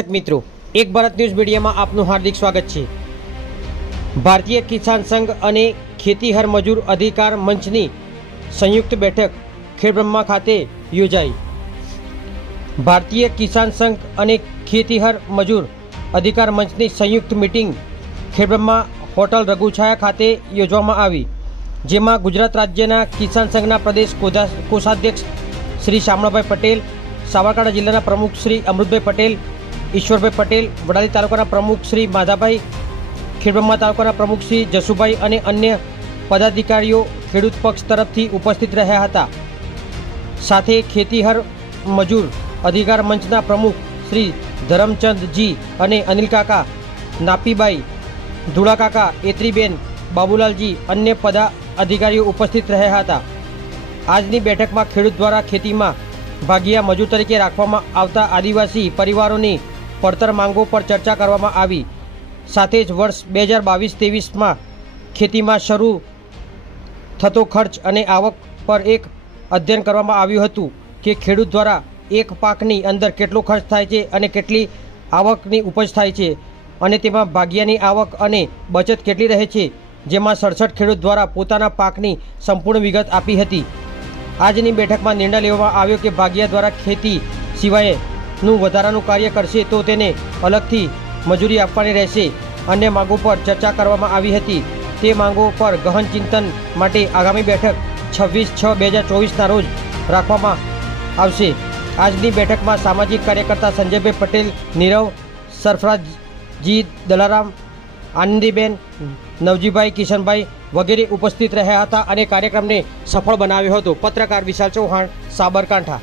દર્શક મિત્રો, એક ભારત ન્યૂઝ મીડિયામાં આપનું હાર્દિક સ્વાગત છે। ભારતીય કિસાન સંઘ અને ખેતીહર મજૂર અધિકાર મંચની સંયુક્ત બેઠક ખેડબ્રહ્મા ખાતે યોજાઈ। ભારતીય કિસાન સંઘ અને ખેતીહર મજૂર અધિકાર મંચની સંયુક્ત મીટિંગ ખેડબ્રહ્મા હોટલ રઘુછાયા ખાતે યોજવામાં આવી, જેમાં ગુજરાત રાજ્યના કિસાન સંઘના પ્રદેશ કોષાધ્યક્ષ શ્રી શામળભાઈ પટેલ, સાબરકાંઠા જિલ્લાના પ્રમુખ શ્રી અમૃતભાઈ પટેલ, ઈશ્વરભાઈ પટેલ, વડાલી તાલુકાના પ્રમુખ શ્રી માધાભાઈ, ખેડબ્રહ્મા તાલુકાના પ્રમુખ શ્રી જસુભાઈ અને અન્ય પદાધિકારીઓ ખેડૂત પક્ષ તરફથી ઉપસ્થિત રહ્યા હતા। સાથે ખેતીહર મજૂર અધિકાર મંચના પ્રમુખ શ્રી ધરમચંદજી અને અનિલ કાકા, નાપીબાઈ, ધુળા કાકા, એત્રીબેન, બાબુલાલજી, અન્ય પદાધિકારીઓ ઉપસ્થિત રહ્યા હતા। આજની બેઠકમાં ખેડૂત દ્વારા ખેતીમાં ભાગિયા મજૂર તરીકે રાખવામાં આવતા આદિવાસી પરિવારોની પડતર માંગો પર ચર્ચા કરવામાં આવી। સાથે જ વર્ષ 2022-23માં ખેતીમાં શરૂ થતો ખર્ચ અને આવક પર એક અધ્યયન કરવામાં આવ્યું હતું કે ખેડૂત દ્વારા એક પાકની અંદર કેટલો ખર્ચ થાય છે અને કેટલી આવકની ઉપજ થાય છે અને તેમાં ભાગિયાની આવક અને બચત કેટલી રહે છે, જેમાં 67 ખેડૂત દ્વારા પોતાના પાકની સંપૂર્ણ વિગત આપી હતી। આજની બેઠકમાં નિર્ણય લેવામાં આવ્યો કે ભાગિયા દ્વારા ખેતી સિવાયનું વધારાનું કાર્ય કરશે તો તેને અલગથી મજૂરી આપવાની રહેશે। અન્ય માંગો પર ચર્ચા કરવામાં આવી હતી। તે માંગો પર ગહન ચિંતન માટે આગામી બેઠક 26/6/2024ના રોજ રાખવામાં આવશે। આજની બેઠકમાં સામાજિક કાર્યકર્તા સંજયભાઈ પટેલ, નીરવ, સરફરાજી દલારામ, આનંદીબેન, નવજીભાઈ, કિશનભાઈ વગેરે ઉપસ્થિત રહ્યા હતા અને કાર્યક્રમને સફળ બનાવ્યો હતો। પત્રકાર વિશાલ ચૌહાણ, સાબરકાંઠા।